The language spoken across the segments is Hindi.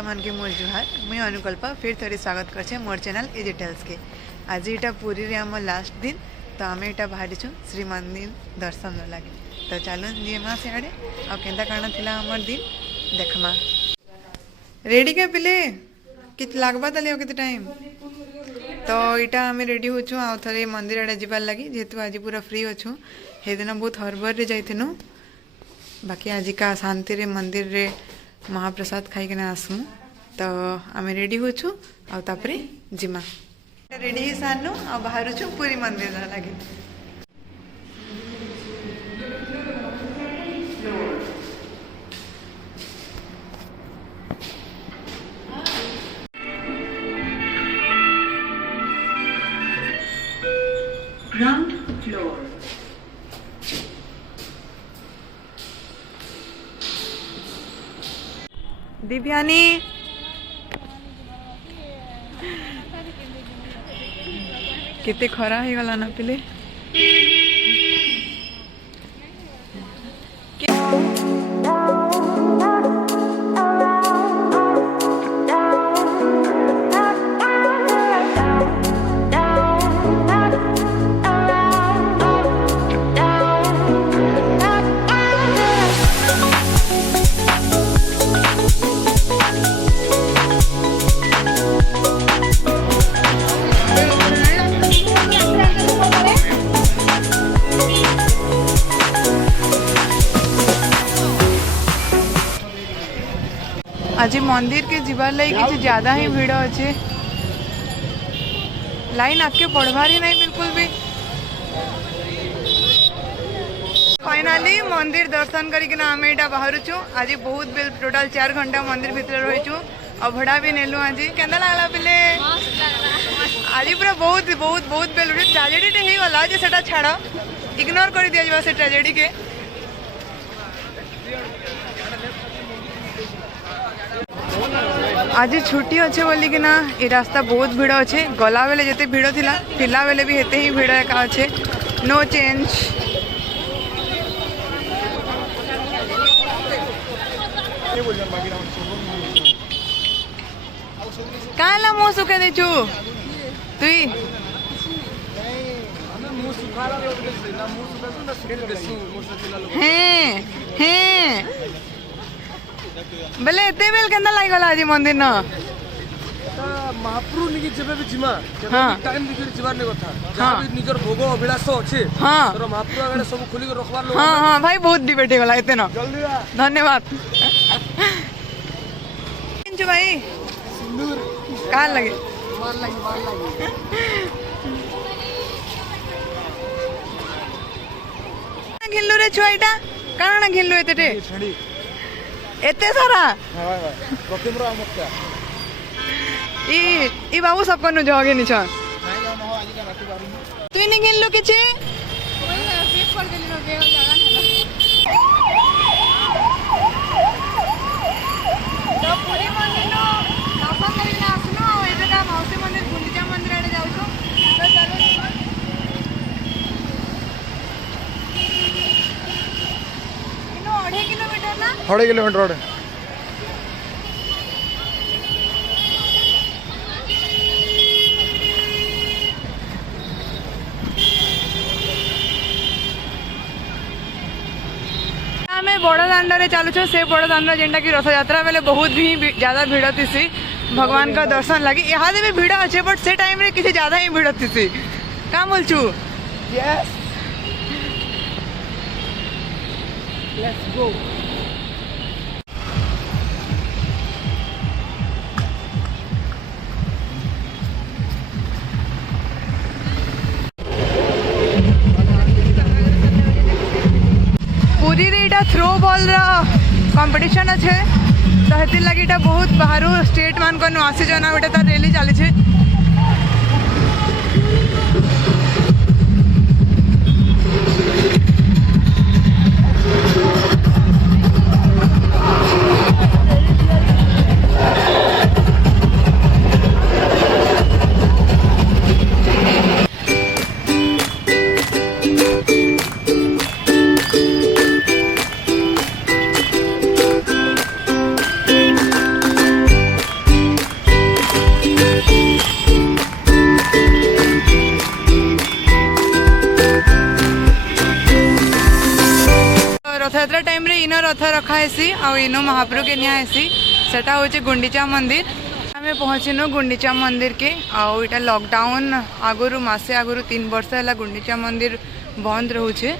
जनता मान के मोर जुहार मुई अनुकल्पा फिर थोड़ी स्वागत कर मोर चैनल ए डिटेल्स के। आज यहाँ पुरी रे आम लास्ट दिन तो आम यहाँ बाहरी श्री मंदिर दर्शन लगे। तो चलो जीमा सियाड़े आंता काण थिला हमर दिन देखमा। रेडी के पिले कित लागबा तले केते टाइम तो इटा आम रेडी होचु आ थरे मंदिर आड़े जीवार लगी जेहेतु आज पूरा फ्री अच्छु। हे दिन बहुत हरबर रे जाइथिनु बाकी आज का शांति रे मंदिर रे महाप्रसाद खाई के आसमु। तो आम रेडी होचु आ तापरे जिमा रेडी ही सारनु आ बाहर छु पूरी मंदिर लगे। Ground floor. दिव्यानी केते खरा ही गला ना पिले आज मंदिर के जीवार लगी किसी ज्यादा ही भीड़ अच्छे। लाइन आपके पढ़वार ही नहीं बिल्कुल भी। फाइनाली मंदिर दर्शन करके आम यहाँ बाहर छु। आज बहुत बिल टोटाल 4 घंटा मंदिर भीतर रहीचु। अभड़ा भी नेलु आज के लगला पिले आज पूरा बहुत बहुत बहुत बेल ट्राजेडी टे गला जे सेटा छाड़ इग्नोर कर दिया जावा से ट्राजेडी के। आज छुट्टी अच्छे बोली कि ना ये रास्ता बहुत भीड़ अच्छे। गला बेले जिते भीड़ थिला फिरला बेले भी हेते ही भीड़ एका अच्छे। No change. काला मुँह सुखे देचु तुई बेले एते बेल केंदा लाग गला आज मंदिर न महाप्रभु निकी जेबे भी जिमा हां टाइम दिकर जिबार ने कथा जहां भी निजर भोग अभिलाष अछि हां तोर महाप्रभु आगे सब खुली के रखबार लो। हां हां भाई बहुत डिबेट गला एते न जल्दी आ धन्यवाद इंजो भाई सिंदूर का लगे मार लगी घिल्लु रे छुआइटा काना घिल्लु एते छड़ी एते सारा हां भाई प्रतिम्र अमक्का ई बाबू सब कनु जगे नि छ नहीं जानो हो आज का रात बारी तुई नि घिल्लु किछि ओइ पेक कर देली न बेग जगह नेला तो पूरी मंदिर नो दर्शन करके आसनो एटा मौसी मंदिर गुंडिचा मंदिर आड़े जाउ तो चलो इनो 2.5 किलोमीटर ना 2.5 किलोमीटर रोड बड़ दाण्ड चलुछु। से बड़ दाण्ड जेनटा कि रथ यात्रा बेले बहुत भी ज्यादा भीड़ थी भगवान का दर्शन लगी। यहाँ भी भीड़ अच्छे बट से टाइम रे किसी ज्यादा ही भीड़ थी का बोलचु। Yes let's go. पुरी रे इटा थ्रो बॉल रा कंपटीशन अच्छे तो हेति लगी इटा बहुत बाहर स्टेट मान को आसी जना गोटे तार रैली चली छे। रथ रखा हेसी आ इनो महाप्रभु के निया हेसी सेटा होचे गुंडीचा मंदिर। आमे पहुँचीनु गुंडीचा मंदिर के आउ इटा लॉकडाउन आगुरु मासे आगुरु 3 वर्ष है गुंडीचा मंदिर बंद रोचे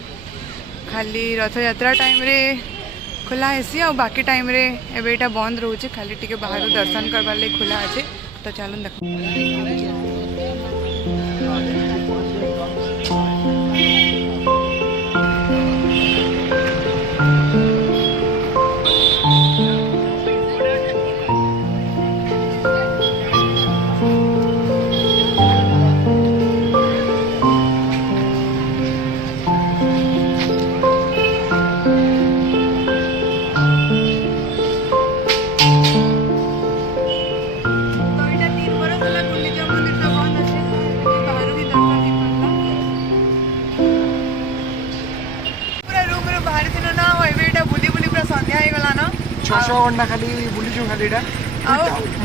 खाली रथ यात्रा टाइम रे खुला हेसी आ बाकी टाइम रे एबे इटा बंद रोचे खाली टिके बाहर दर्शन करबार ले खुला अच्छे। तो चलो देख छः घंटा खाली बुलीचु खाली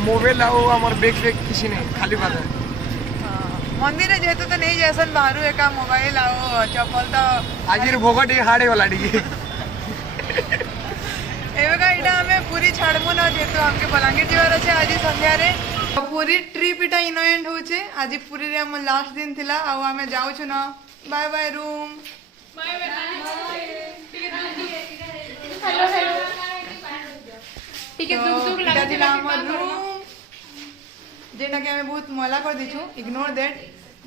मोबाइल आमर बैग फैग किसी नहीं खाली बात मंदिर जेहेतु तो नहीं जैसन बाहर एका मोबाइल आओ चप्पल तो आज भोग टे हाड़े गला टे एवेका इटा हमें पूरी छाड़मु न जेहेतु हमके बलांगीर जीवार अच्छे आज संध्या रे पूरी ट्रिप इटा इनोएंड होचे आज पूरी रे हम लास्ट दिन थिला आ हमें जाउ छु न bye bye room bye hello hello टिके दुख दुख इटा थिला हमर रूम जेटा के हमें बहुत मला कर दिछु इग्नोर दैट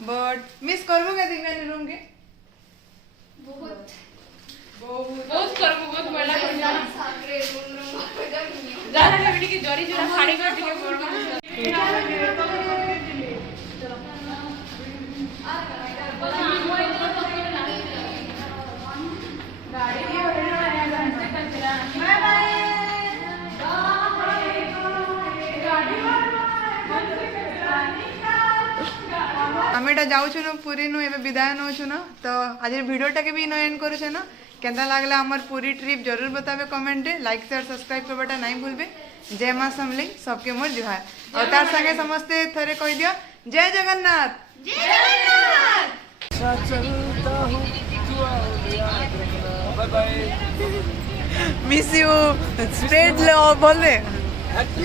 बट मिस करबो के दिखने रूम के बहुत बहुत बहुत करबो बहुत मला कर जाना बेटी की जोरी जोरा साड़ी कर टिके बोलबो आम एटा जाऊँ न पुरी नु एबे विदाय नौ न तो आज वीडियोटा के भी नो एंड करूँ न केंता लागला हमार पूरी ट्रिप जरूर बताबे कमेंट रे लाइक शेयर सब्सक्राइब करबाटा नहीं भूलबे। जय मां समलिंग सबके मोर जुहार और तार संगे समस्ते थरे कह दियो जय Jagannath bye bye miss you spread love बोल दे हैप्पी